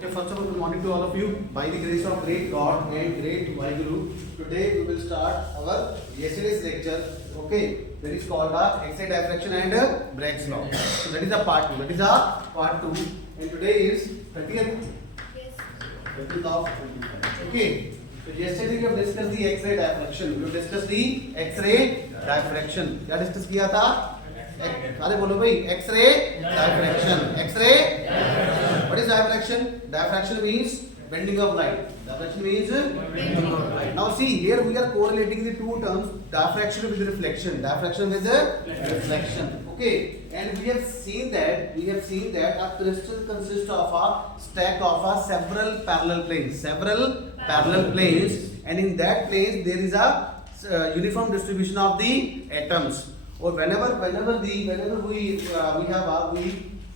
Okay, first of all, good morning to all of you. By the grace of great God and great Vaheguru, today we will start our yesterday's lecture. Okay, that is called X-ray diffraction and Bragg's law. So that is a part 2. That is a part 2. And today is 30th. Yes. 30th of 25. Okay. So yesterday we have discussed the X-ray diffraction. We have discussed the X-ray diffraction. क्या discuss किया था? अरे बोलो भाई, X-ray diffraction. X-ray. What is diffraction? Diffraction means bending of light. Diffraction means bending of light. Now see, here we are correlating the two terms, diffraction with reflection. Diffraction with reflection. Okay. And we have seen that a crystal consists of a stack of several parallel planes. And in that planes there is a uniform distribution of the atoms. Or whenever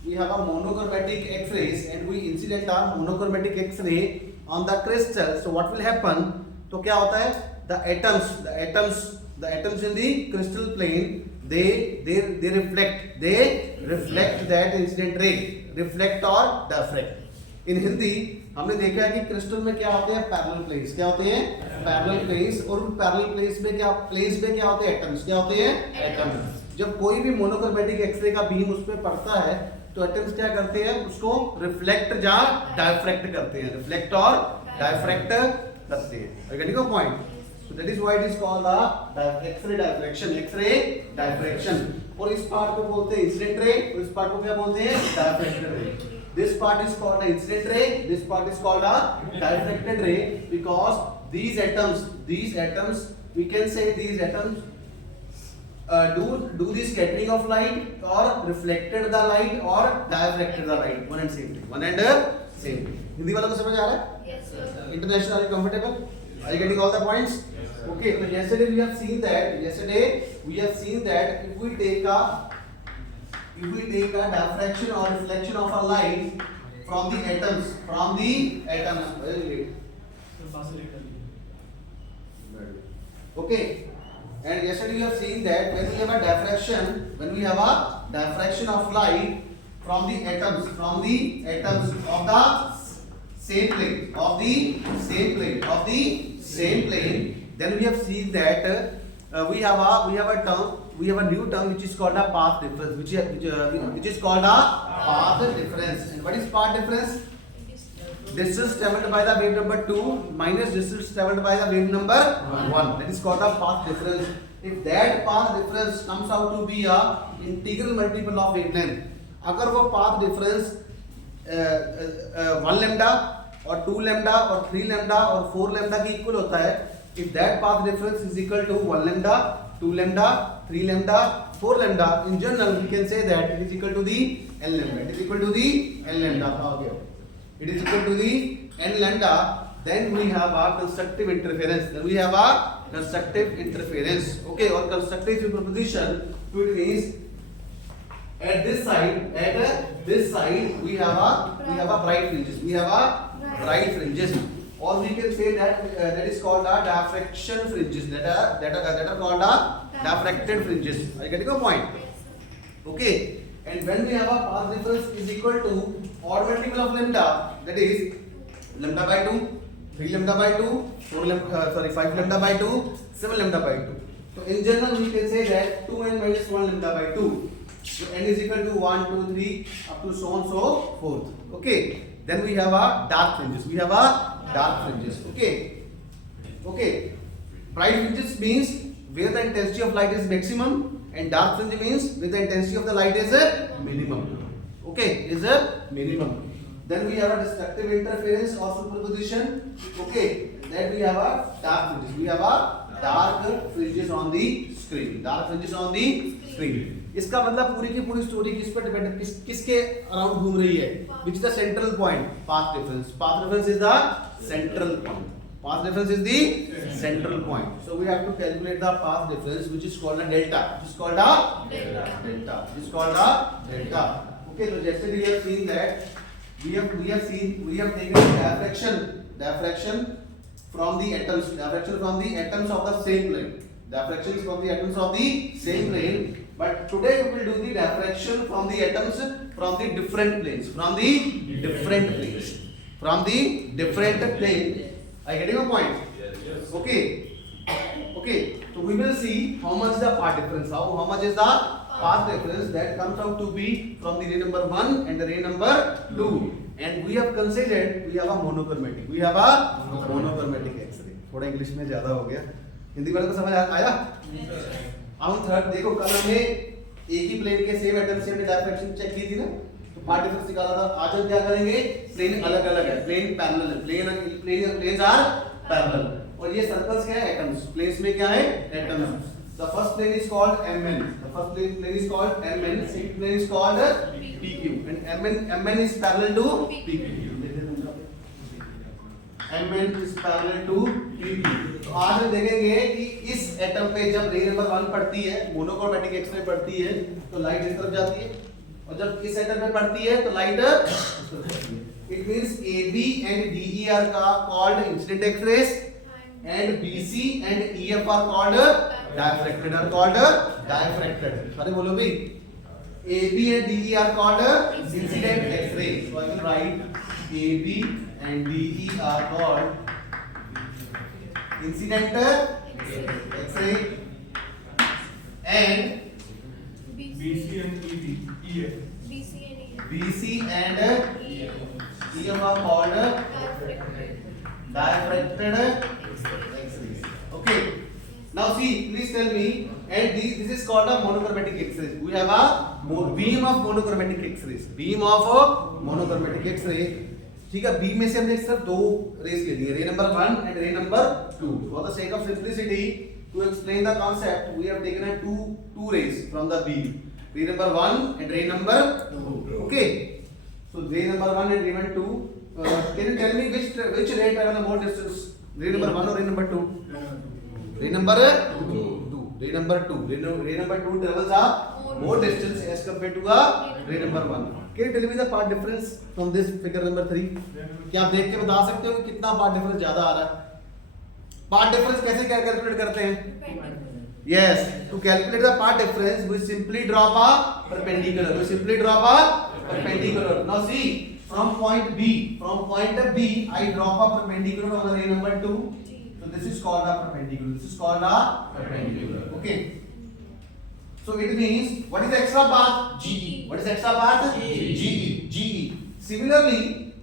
we have a monochromatic X-rays and we incident a monochromatic X-ray on the crystal, so what will happen? तो क्या होता है? The atoms in the crystal plane, they reflect that incident ray, reflect or diffract. In Hindi हमने देखा है कि crystal में क्या होते हैं? Parallel planes. क्या होते हैं? Parallel planes. और उन पैरेलल प्लेन्स में क्या होते हैं? एटम्स. क्या होते हैं? एटम्स. जब कोई भी मोनोक्रोमैटिक एक्सरे का बीम उस पर पड़ता है तो एटम्स क्या करते हैं? उसको रिफ्लेक्ट या डायफ्रैक्ट करते हैं. रिफ्लेक्ट और डायफ्रैक्ट करते हैं. Are you getting the point? So that is why it is called the X-ray diffraction. X-ray diffraction. और इस पार्ट को बोलते हैं इंसिडेंट रे और इस पार्ट को क्या बोलते हैं? डायफ्रैक्टेड रे. This part is called the incident ray. This part is called a diffracted ray because these atoms, we can say these atoms do the scattering of light or reflected the light or diffracted the light. One and same thing. Hindi वालों को समझ आ रहा है? Yes, sir. International, are you comfortable? Are you getting all the points? Okay. So yesterday we have seen that if we take a diffraction or reflection of a light from the atoms, okay, and yesterday we have seen that when we have a diffraction of light from the atoms of the same plane, then we have seen that we have a new term which is called a path difference, which is called a path difference. And what is path difference? Distance traveled by the wave number 2 minus distance traveled by the wave number 1. That is called a path difference. If that path difference comes out to be a integral multiple of wavelength, अगर वो path difference 1 lambda और 2 lambda और 3 lambda और 4 lambda की equal होता है, if that path difference is equal to 1 lambda, 2 lambda, 3 lambda, 4 lambda, in general we can say that it is equal to the n lambda. It is equal to the n lambda. It is equal to the n lambda. Then we have a constructive interference. Okay, or constructive superposition. So it means at this side we have a bright fringes. Or we can say that is called a diffraction fringes. That are called a diffracted fringes. Are you getting a point? Okay. And when we have a path difference is equal to odd multiple of lambda, that is lambda by 2, 3 lambda by 2, 5 lambda by 2, 7 lambda by 2. So in general we can say that 2n minus 1 lambda by 2. So n is equal to 1, 2, 3 up to so on so forth. Okay. Then we have a dark fringes. Okay. Bright fringes means where the intensity of light is maximum, and dark fringe means where the intensity of the light is minimum. Okay, is a minimum. Then we have a destructive interference or superposition. Okay, then we have a dark fringes. We have a dark fringes on the screen. इसका मतलब पूरी की पूरी story किस पर depend, किसके around घूम रही है? Which is the central point? Path difference. Path difference is the central point. So we have to calculate the path difference, which is called a delta. Okay, so yesterday we have seen that we have taken diffraction from the atoms of the same plane. Diffractions from the atoms of the same plane. But today we will do the diffraction from the atoms from the different planes. from the different plane. Are you getting my point? Yes. Okay. Okay. So we will see how much is the path difference. How much is the path difference that comes out to be from the ray number 1 and the ray number 2. And we have considered we have a monochromatic. We have a monochromatic X-ray. थोड़ा English में ज्यादा हो गया. हिंदी वाले को समझ आया? अब थर्ड देखो, कल हमने एक ही प्लेन के सेम एटम से हमने डायरेक्शन चेक की थी ना, तो पार्ट डिफरेंस निकाला था. आज हम क्या करेंगे? प्लेन अलग अलग है, प्लेन पैरेलल है, प्लेन्स आर पैरेलल. और ये सर्कल्स क्या है? एटम्स. प्लेन्स में क्या है? Atoms. The first plane is called Mn. The first plane is called Mn. Second plane is called PQ. And Mn is parallel to PQ. Mn is parallel to PQ. तो आज हम देखेंगे कि इस atom पे जब रे नंबर 1 पड़ती है, मोनोक्रोमैटिक एक्स-रे पड़ती है, तो लाइट इस तरफ जाती है, और जब इस एटम पे पड़ती है तो लाइट इस तरफ जाती है. It means AB and DE are called incident X-rays, and BC and EF are called diffracted. अरे बोलो भी. AB and DE are called incident X-rays. So I will write AB and DE are called incident X-ray, and BC and EF. BC and EF are called diffracted X-rays. Okay. Now see, please tell me, and this is called a monochromatic X-ray. We have a beam of monochromatic X-rays. Beam of monochromatic X-ray. ठीक है, beam में से हमने सिर्फ दो race ले लिए, रे नंबर 1 and रे number 2. For the sake of simplicity, to explain the concept, we have taken a two rays from the beam, ray number 1 and ray number 2. Okay. So ray number 1 and ray number 2. Can you tell me which ray travel more distance? Ray number 1 or ray number 2? Ray number 2. Ray number 2. Ray number 2 travels a more distance as compared to ray number 1. Can you tell me the path difference from this figure number 3? क्या आप देख के बता सकते हो कि कितना path difference ज्यादा आ रहा है? पाथ डिफरेंस कैसे कैलकुलेट करते हैं? Yes, to calculate the path difference, we simply drop a perpendicular. Now see, from point B, I drop a perpendicular on the ray number 2. So this is called a perpendicular. Okay. So it means, what is the extra path? GE. What is the extra path? GE. Similarly,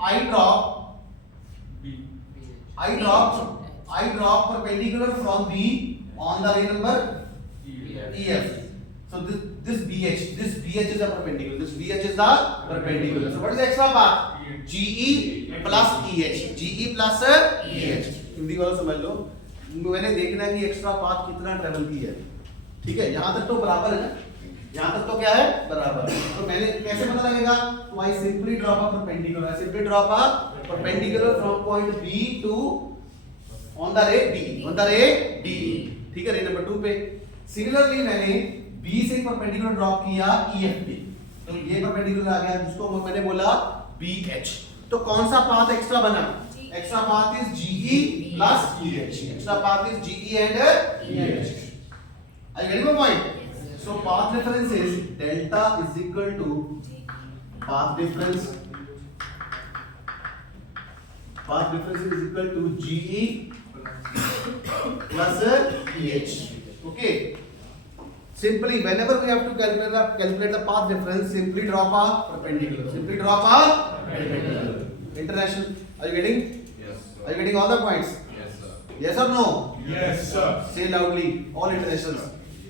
I drop perpendicular from B on the ray number EF. So this BH is a perpendicular. So what is the extra path? GE plus EH. Hindi वालों समझ लो, मैंने देखना है कि extra path कितना travel की है. ठीक है, यहाँ तक तो बराबर है ना, यहाँ तक तो क्या है? बराबर. तो मैंने कैसे पता लगेगा? तो I simply drop a perpendicular from point B to on the ray DE. ठीक है, रे नंबर 2 पे. सिमिलरली मैंने B से परपेंडिकुलर ड्रॉप किया EF पे, तो ये परपेंडिकुलर आ गया जिसको मैंने बोला BH. तो कौन सा पाथ एक्स्ट्रा बना? Extra path is GE plus EH. Extra path is GE and EH. Are you getting my point? So path difference is delta is equal to path difference is equal to GE plus EH. Okay. Simply, whenever we have to calculate the path difference, simply drop a perpendicular. International. Are you getting? Yes, sir. Are you getting all the points? Yes, sir. Yes or no? Yes, sir. Say loudly. All internationals.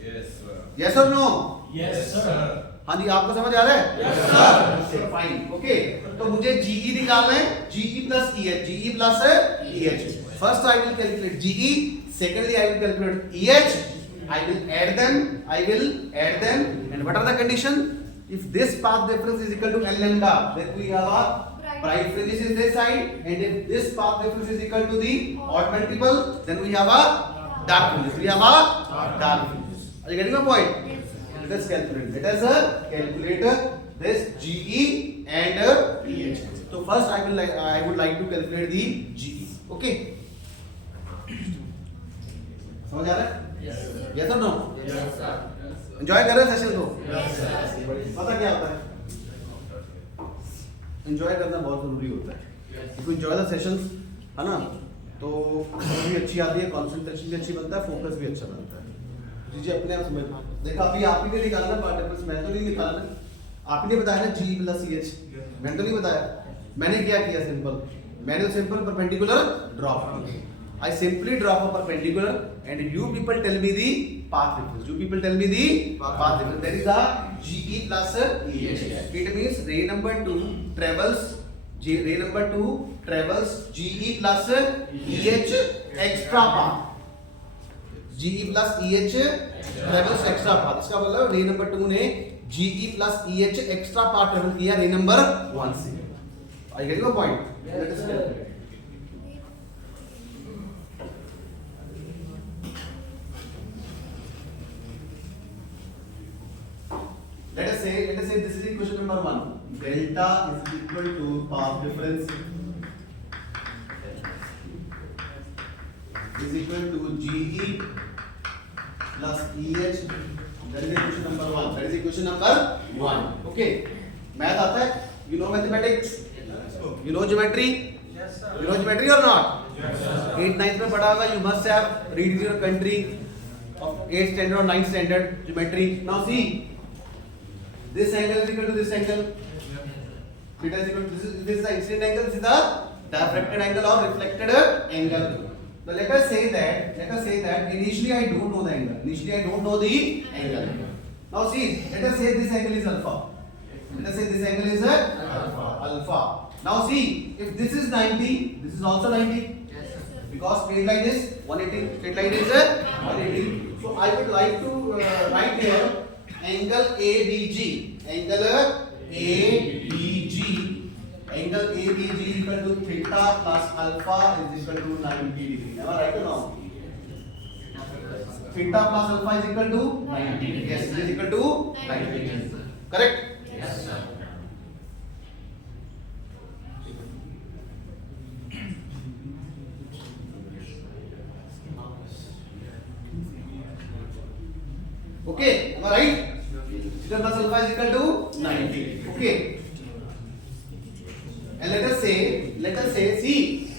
Yes, sir. Yes or no? Yes, sir. हाँ जी, आपको समझ आ रहा है? Yes, sir. Fine. Okay. तो मुझे GE निकालना है. GE plus EH. First I will calculate GE. Secondly I will calculate EH. I will add them. And what are the condition? If this path difference is equal to L lambda, then we have a bright fringes in this side, and if this path difference is equal to the odd multiple, then we have a dark fringes. Are you getting my point? Let us calculate. Let us calculate this GE and EH. So first I would like to calculate the GE. Okay. समझ आ रहा है? Yes or no? Yes, sir. Enjoy कर रहे session को? Yes, sir. पता क्या होता है? एंजॉय करना बहुत जरूरी होता है। If you enjoy the sessions, है ना, तो समझ भी अच्छी आती है, कंसंट्रेशन भी अच्छी बनता है, फोकस भी अच्छा बनता है। जी अपने आप समझ देखा, अभी आप ही ने निकालना पार्टिकल्स, मैं तो नहीं निकालना, आप ही ने बताया ना G प्लस CH, मैंने तो नहीं बताया। मैंने क्या किया, सिंपल, मैंने simple perpendicular drop, I simply drop a perpendicular and you people tell me the path difference. You people tell me the path difference. There is a GE plus EH. It means ray number 2 travels ray number 2 travels GE plus EH extra path. GE plus EH travels extra path. इसका मतलब ray number 2 ने GE plus EH extra path travel किया ray number 1 से. I get your point. Let us go. Let us say this is equation number 1. Delta is equal to path difference is equal to GE plus EH. That is equation number 1. That is equation number 1. Okay. Math आता है? You know mathematics? You know geometry? Yes, sir. You know geometry or not? Yes, sir. 8th 9th में पढ़ा होगा. You must have read in your country of 8th standard or 9th standard geometry. Now see. This angle is equal to this angle. Theta is equal to this is the incident angle. This is the diffracted angle or reflected angle. So let us say that initially I don't know the angle. Initially I don't know the angle. Now see, let us say this angle is alpha. Let us say this angle is alpha. Now see, if this is 90, this is also 90. Yes, sir. Because straight line is 180. Straight line is 180. So I would like to write here angle ABG. Angle ABG is equal to theta plus alpha is equal to 90 degree. Am I right or wrong? Theta plus alpha is equal to 90. Yes, it is equal to 90. Correct? Yes, sir. Okay, am I right? Theta plus alpha is equal to 90. Okay. And let us say, see,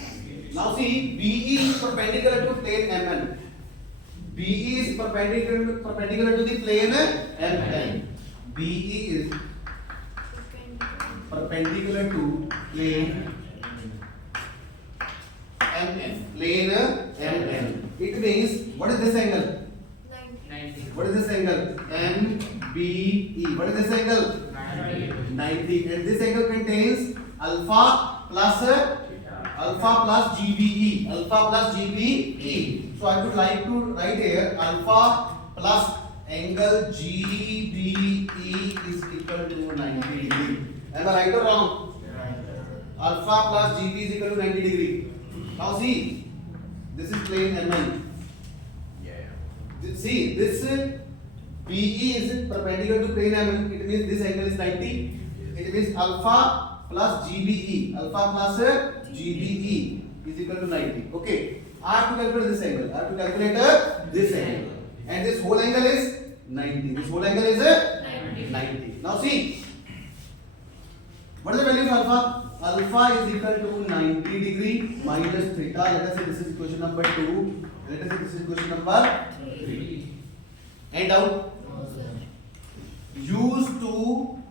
now see, BE is perpendicular to plane MN. BE is perpendicular to the plane MN. BE is perpendicular to plane MN. Plane MN. It means, what is this angle? 90. What is this angle? MBE. What is this angle? 90. And this angle contains alpha plus GBE. Alpha plus GBE. So I would like to write here alpha plus angle GBE is equal to 90 degree. Am I right or wrong? Alpha plus GB is equal to 90 degree. Now see, this is plane MN. See, this BE is perpendicular to plane MN. It means this angle is 90. It means alpha plus GBE. Alpha plus GBE is equal to 90. Okay. I have to calculate this angle. I have to calculate this angle. And this whole angle is 90. This whole angle is 90. Now see. What is the value of alpha? Alpha is equal to 90 degree minus theta. Let us say this is equation number 2. Let us say this is equation number 3. And out. Use 2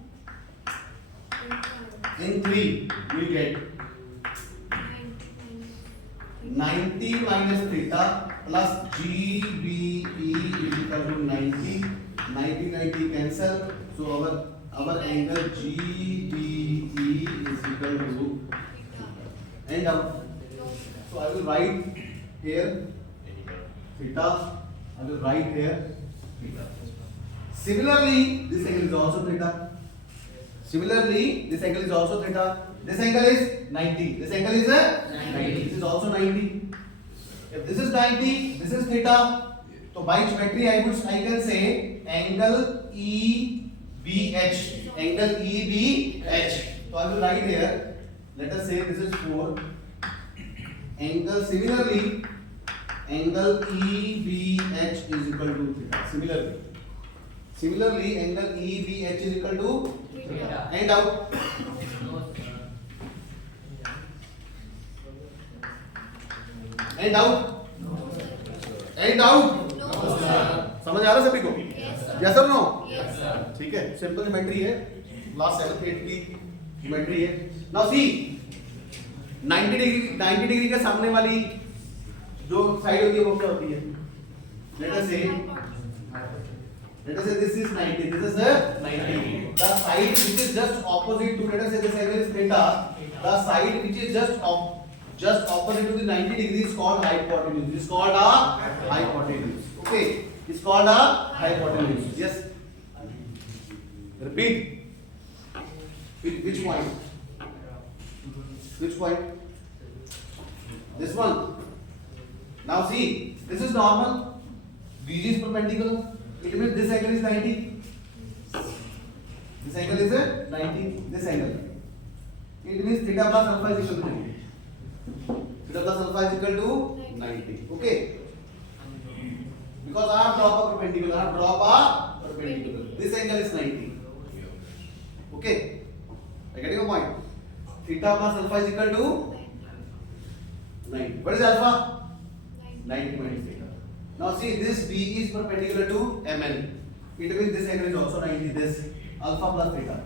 in 3. We get 90 minus theta plus GBE is equal to 90. 90 cancel. So our angle GBE is equal to and out. So I will write here theta. I will write here theta. Similarly, this angle is also theta. Similarly, this angle is also theta. This angle is 90. This angle is 90. This is also 90. If this is 90, this is theta. So by geometry, I can say angle EBH. Angle EBH. So I will write here. Let us say this is 4. Angle similarly, angle EBH is equal to theta. Similarly, angle EBH is equal to Theta. and out. Any doubt? Any doubt? समझ आ रहा है सभी को? Yes और no? ठीक है, simple geometry है, class 7 8 की ज्योमेट्री है। नाउ सी 90 डिग्री के सामने वाली जो साइड होती है वो क्या होती है? लेट अस से this is 90, this is 90. The side which is just opposite to, let us say this angle is theta, the side which is just opposite to the 90 degree is called hypotenuse. It's called a hypotenuse. Okay, it's called a hypotenuse. Yes. Repeat. Which point? Which point? This one. Now see, this is normal. VG is perpendicular. It means this angle is 90. This angle is 90. This angle. It means theta plus alpha is equal to 90. Theta plus alpha is equal to 90. Okay. Because I have drop a perpendicular. I have drop a perpendicular. This angle is 90. Okay. Are you getting a point? Theta plus alpha is equal to 90. What is alpha? 90 minus theta. Now see, this B is perpendicular to MN. It means this angle is also 90. This alpha plus theta.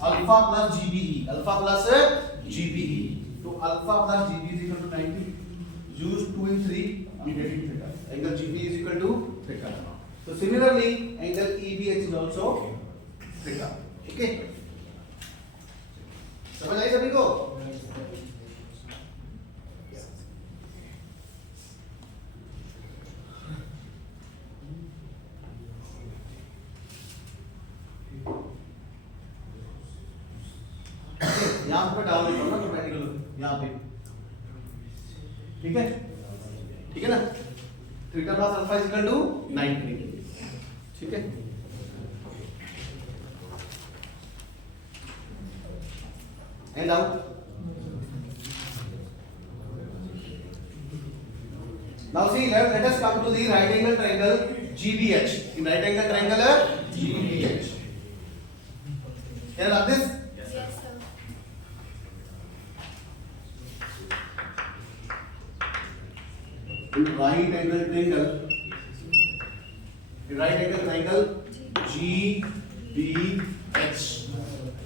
Alpha plus GBE. Alpha plus GBE. So alpha plus GB is equal to 90. Use 2 and 3. I'm getting theta. Angle GB is equal to theta. So similarly, angle EBH is also theta. Okay. समझ आई सभी को? यहाँ पे डाल देता हूँ ना perpendicular यहाँ पे, ठीक है? ठीक है ना? Theta plus alpha is equal to 90, ठीक है? And out. Now see, let us come to the right angle triangle GBH. In right angle triangle GBH. Can you love this? Yes, sir. In right angle triangle GBH.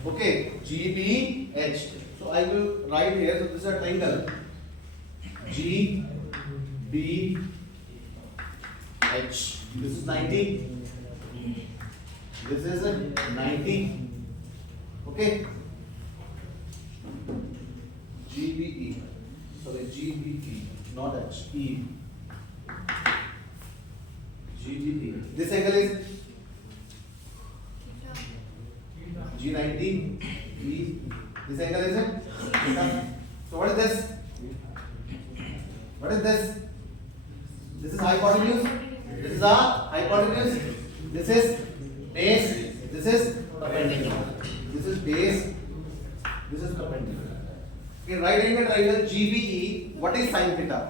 Okay, GBH. So I will write here. So this is a triangle GBH. This is 90. This is 90. Okay. GBE. Sorry, GBE, not H. E. GBE. This angle is G90. E. This angle is theta. So what is this? What is this? This is hypotenuse. This is a hypotenuse. This is base. This is perpendicular. This is base. This is perpendicular. In right angle triangle GBE, what is sin theta?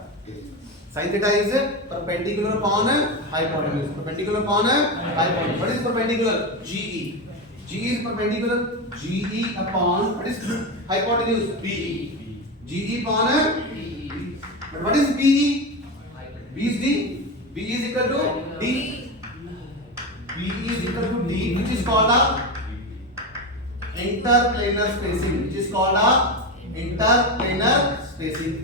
Sin theta is perpendicular upon hypotenuse. Perpendicular upon hypotenuse. What is perpendicular? GE. GE is perpendicular. GE upon what is hypotenuse? BE. GE upon BE. But what is BE? B is D. B is equal to D. B is equal to D, which is called a interplanar spacing. Which is called a interplanar spacing.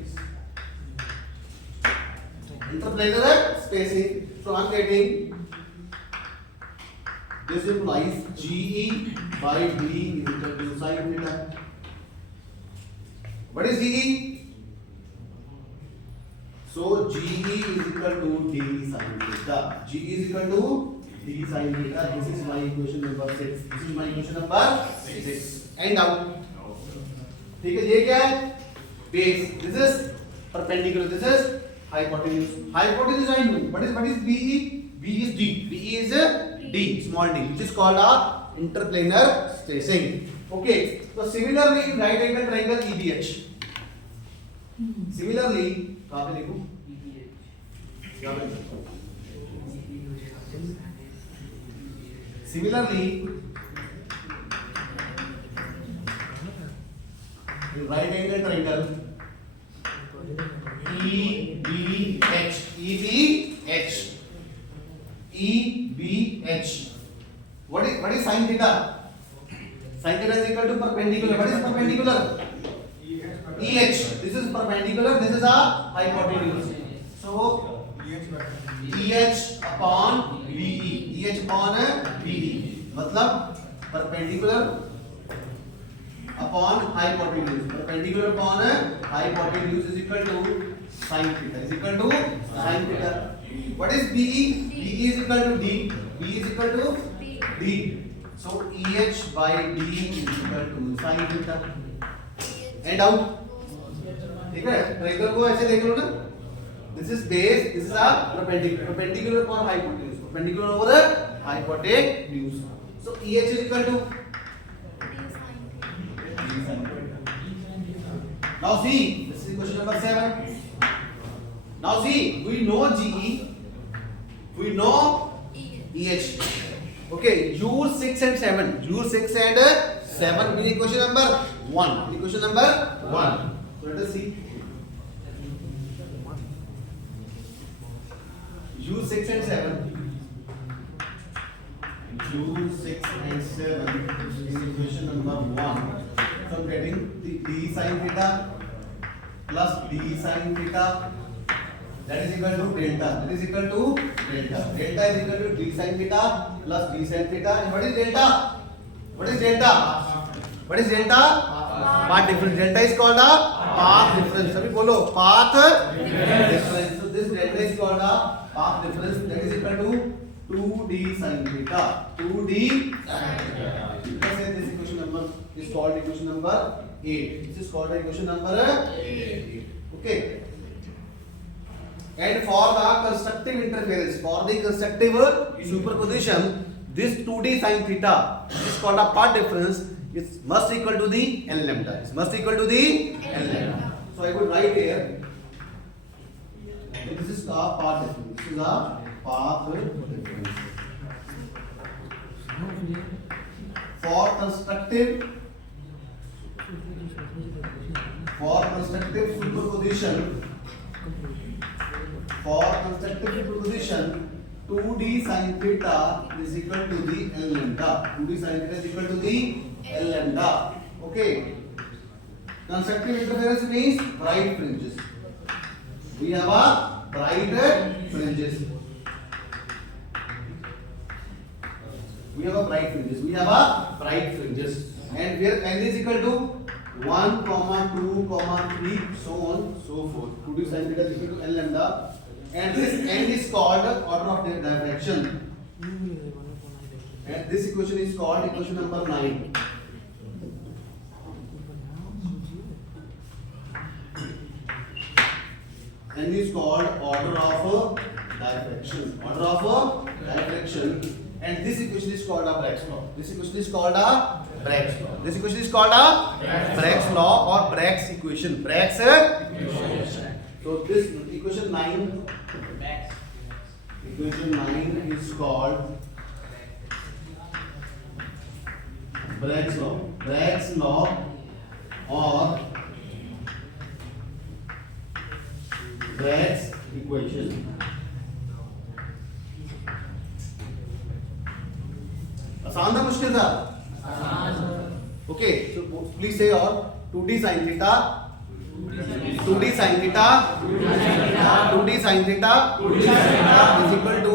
Interplanar spacing. So I'm getting this implies GE by D is equal to sin theta. What is DE? So GE is equal to D sin theta. GE is equal to D sin theta. This is my equation number 6. This is my equation number 6. And out. ठीक है, ये क्या है? Base. This is perpendicular. This is hypotenuse. Hypotenuse I know. What is BE? B is D. BE is D, small d, which is called a interplanar spacing. Okay. So similarly, in right angle triangle EBH. Similarly, कहाँ पे लिखूं? Similarly, in right angle triangle EBH. EBH. EBH. What is sin theta? Sin theta is equal to perpendicular. What is perpendicular? EH. This is perpendicular. This is a hypotenuse. So EH upon BE. EH upon BE. मतलब perpendicular upon hypotenuse. Perpendicular upon hypotenuse is equal to sin theta. Is equal to sin theta. What is BE? BE is equal to D. BE is equal to D. So EH by D is equal to sin theta. And out. ठीक है? Triangle को ऐसे देख लो ना. This is base. This is a perpendicular. Perpendicular upon hypotenuse. Perpendicular over hypotenuse. So EH is equal to. Now see, this is question number 7. Now see, we know GE, we know EH. Okay, use 6 and 7. Use 6 and 7. We need question number 1. We need question number 1. So let us see. Use 6 and 7. Use 6 and 7 in equation number 1. So I'm getting the d sin theta plus d sin theta, that is equal to delta. That is equal to delta. Delta is equal to d sin theta plus d sin theta. And what is delta? What is delta? What is delta? Path difference. Delta is called a path difference. Sabhi bolo, path difference. So this delta is called a path difference. That is equal to 2d sin theta. 2d sin theta. Let's say this equation number is called equation number 8. This is called equation number 8. Okay. And for the constructive interference, for the constructive superposition, this 2d sin theta is called a path difference. It must equal to the L lambda. It must equal to the L lambda. So I would write here. This is a path difference. This is a path difference. For constructive superposition, 2d sin theta is equal to the L lambda. 2d sin theta is equal to the L lambda. Okay. Constructive interference means bright fringes. We have a bright fringes. We have a bright fringes. We have a bright fringes. And where n is equal to 1, 2, 3, so on, so forth. 2d sin theta is equal to L lambda. And this n is called order of diffraction. And this equation is called equation number 9. N is called order of diffraction. Order of diffraction. And this equation is called a Bragg's law. This equation is called a Bragg's law. This equation is called a Bragg's law or Bragg's equation. Bragg's equation. So this equation 9. Equation 9 is called Bragg's law. Bragg's law or Bragg's equation. आसान था मुश्किल था? Okay, so please say all 2d sin theta 2d sin theta 2d sin theta is equal to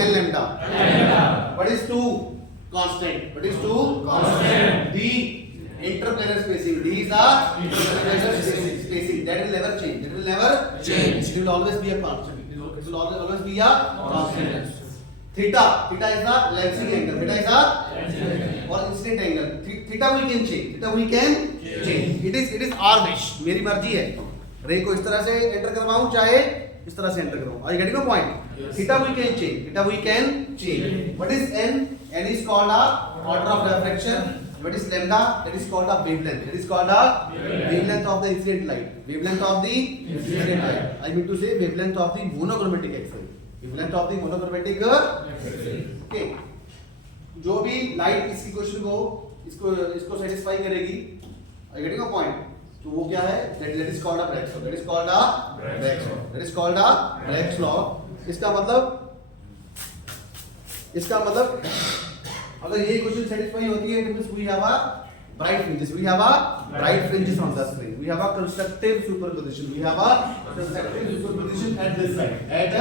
L lambda. What is 2? Constant. What is 2? Constant. D interplanar spacing. D is the interplanar spacing. That will never change. That will never change. It will always be a constant. It will always be a constant. Theta is the lancing angle. Theta is the or incident angle. Theta we can change. Theta we can change. It is our wish. मेरी मर्जी है. रे को इस तरह से enter करवाऊं चाहे इस तरह से enter करवाऊं. Are you getting the point? Theta we can change. Theta we can change. What is n? N is called a order of diffraction. What is lambda? That is called a wavelength. It is called a wavelength of the incident light. Wavelength of the incident light. I mean to say wavelength of the monochromatic X-ray. Wavelength of the monochromatic X-ray. Okay. जो भी light इस equation को इसको satisfy करेगी. Are you getting a point? तो वो क्या है? That is called a Bragg's law. That is called a Bragg's law. That is called a Bragg's law. इसका मतलब अगर ये क्वेश्चन सेटिस्फाई होती है, तो we have a bright fringes. We have a bright fringes on the screen. We have a constructive superposition. We have a constructive superposition at this side. At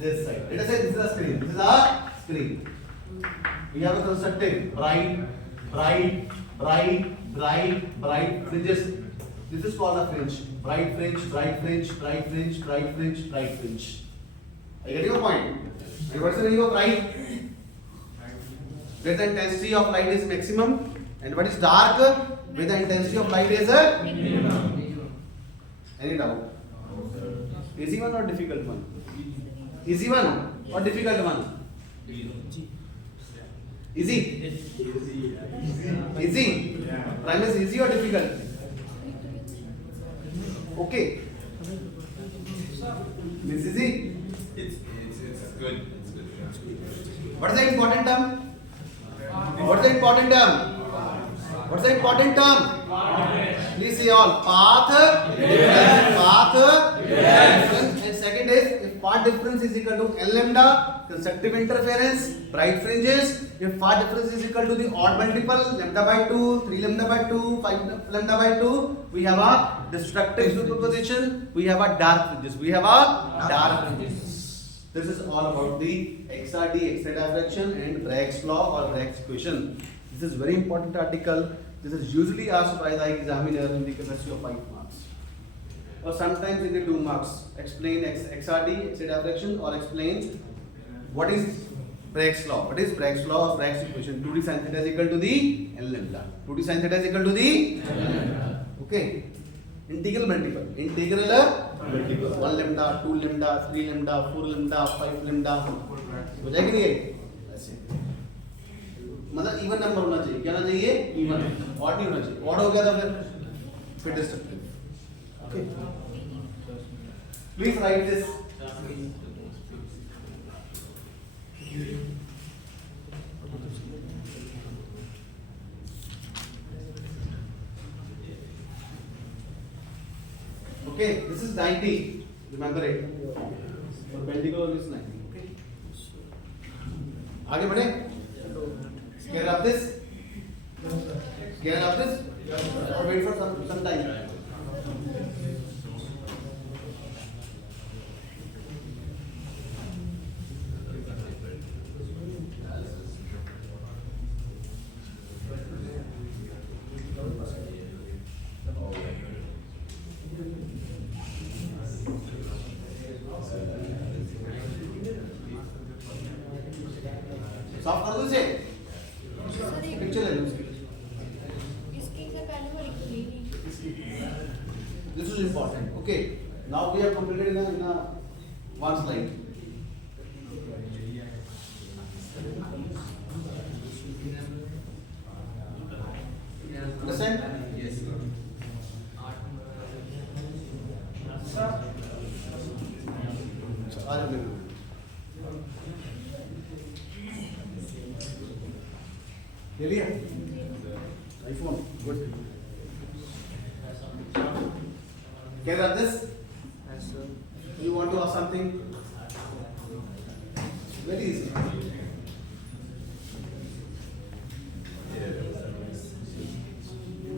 this side. Let us say this is a screen. This is a screen. We have a constructive bright fringes. This is called a fringe. Bright fringe. I get your point. And what is the meaning of bright? Where the intensity of light is maximum, and what is dark? Where the intensity of light is minimum. Any doubt? Easy one or difficult one? Easy one or difficult one? Easy. Prime is easy or difficult? Okay. Miss easy. It's good. What is the important term? What's the important term? Please say all. Path difference. And second is, if path difference is equal to L lambda, constructive interference, bright fringes. If path difference is equal to the odd multiple, lambda by 2, 3 lambda by 2, 5 lambda by 2, we have a destructive superposition. We have a dark fringes. This is all about the XRD, X-ray diffraction, and Bragg's law or Bragg's equation. This is very important article. This is usually asked by the examiner in the capacity of 5 marks, or sometimes in the 2 marks. Explain XRD, X-ray diffraction, or explain what is Bragg's law. What is Bragg's law or Bragg's equation? 2d sin theta is equal to the L lambda. 2d sin theta is equal to the L lambda. Okay. Integral multiple. 1 lambda, 2 lambda, 3 lambda, 4 lambda, 5 lambda. हो जाएगी नहीं ये? ऐसे मतलब even number होना चाहिए. क्या होना चाहिए? इवन. ऑड नहीं होना चाहिए. ऑड हो गया तो फिर destructive. Okay. Please right this. Okay, this is 90. Remember it. Perpendicular is 90. Okay. आगे बढ़े. Clear up this? Or wait for some time. साफ कर दो इसे. पिक्चर ले लो उसकी. This is important. Okay. Now we have completed in one slide. Understand? Yes, sir. ले लिया? iPhone. Good. Can you this? You want to ask something? Very easy.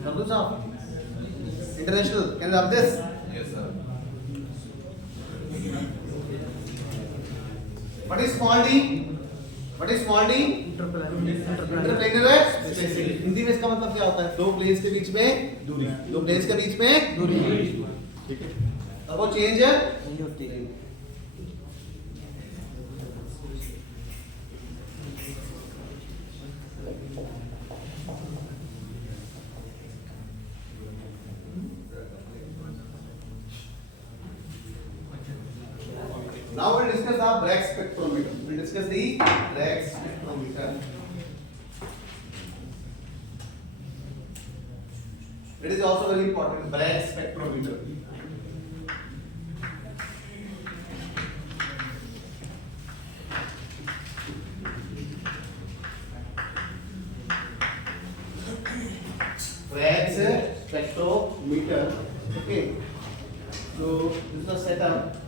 Sardu saab. International. Can you have this? Yes, sir. What is small d? Interplanar spacing. Hindi में इसका मतलब क्या होता है? दो planes के बीच में दूरी. ठीक है. अब वो चेंज नहीं होती है. Now we'll discuss the Bragg spectrometer. We'll discuss the Bragg spectrometer. It is also very important. Bragg spectrometer. Bragg spectrometer Okay. So this is the setup.